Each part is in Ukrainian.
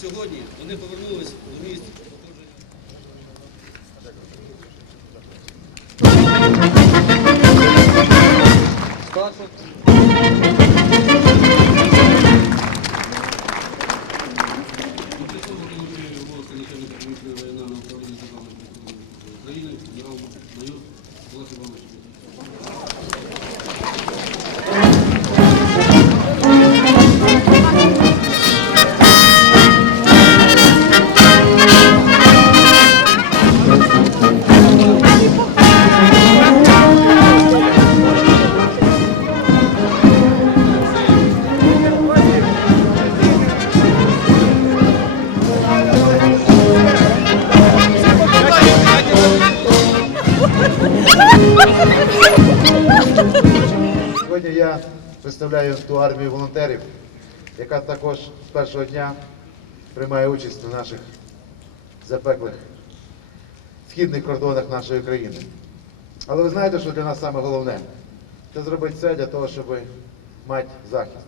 сьогодні вони повернулись до місць. Старших України, генерал-майор Олег. Сьогодні я представляю ту армію волонтерів, яка також з першого дня приймає участь у наших запеклих східних кордонах нашої країни. Але ви знаєте, що для нас саме головне? Це зробити все для того, щоб мати захист.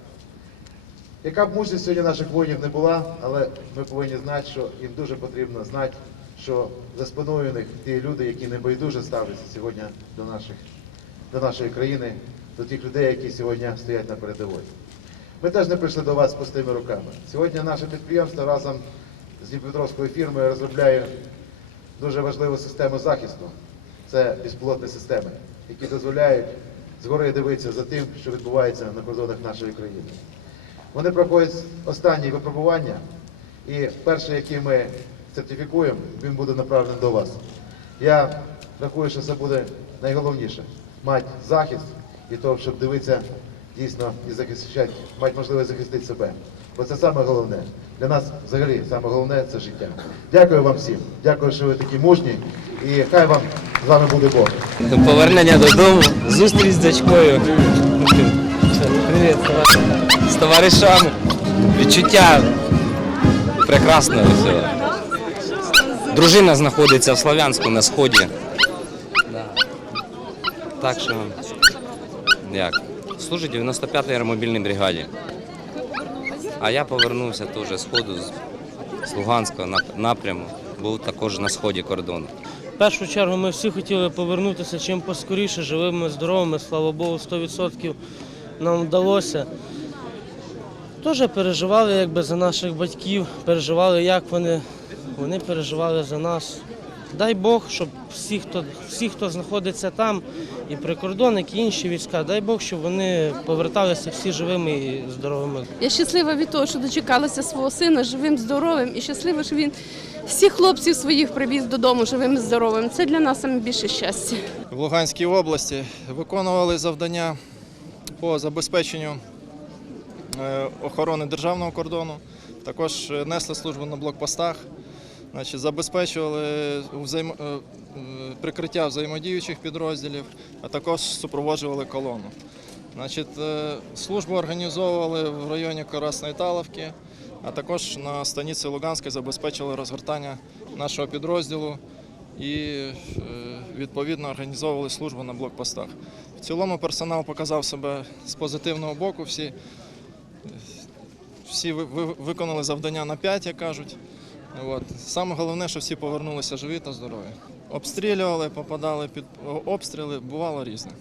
Яка б мужність сьогодні наших воїнів не була, але ми повинні знати, що їм дуже потрібно знати, що за спиною у них ті люди, які не байдуже ставляться сьогодні до наших до нашої країни, до тих людей, які сьогодні стоять на передовій. Ми теж не прийшли до вас з пустими руками. Сьогодні наше підприємство разом з Дніпропетровською фірмою розробляє дуже важливу систему захисту. Це безпілотні системи, які дозволяють згори дивитися за тим, що відбувається на кордонах нашої країни. Вони проходять останні випробування, і перший, який ми сертифікуємо, він буде направлений до вас. Я рахую, що це буде найголовніше мати захист і того, щоб дивитися дійсно і захищати, мати можливість захистити себе. Бо це саме головне. Для нас взагалі саме головне це життя. Дякую вам всім. Дякую, що ви такі мужні. І хай вам з вами буде Бог. Повернення додому, зустріч з дочкою. Привіт, з товаришами. Відчуття прекрасне все. Дружина знаходиться в Слов'янську на сході. Так що, як? Служить в 95-й аеромобільній бригаді. А я повернувся теж з ходу з- Луганського нап- напряму. Був також на сході кордону. В першу чергу ми всі хотіли повернутися чим поскоріше, живими, здоровими, слава Богу, 100% нам вдалося. Теж переживали якби, за наших батьків, переживали, як вони, вони переживали за нас. Дай Бог, щоб всі, хто, всі, хто знаходиться там, і прикордонники, і інші війська, дай Бог, щоб вони поверталися всі живими і здоровими. Я щаслива від того, що дочекалася свого сина живим, здоровим і щаслива, що він всіх хлопців своїх привіз додому живим і здоровим. Це для нас найбільше щастя. в Луганській області виконували завдання по забезпеченню е, охорони державного кордону, також е, несли службу на блокпостах, значить, забезпечували взаємо- е, е, прикриття взаємодіючих підрозділів, а також супроводжували колону. Значить, е, службу організовували в районі Красної Таловки, а також на станиці Луганській забезпечили розгортання нашого підрозділу і е, відповідно організовували службу на блокпостах. В цілому персонал показав себе з позитивного боку. Всі, всі ви- ви- виконали завдання на 5, як кажуть. От. Саме головне, що всі повернулися живі та здорові. Обстрілювали, попадали під обстріли, бувало різне.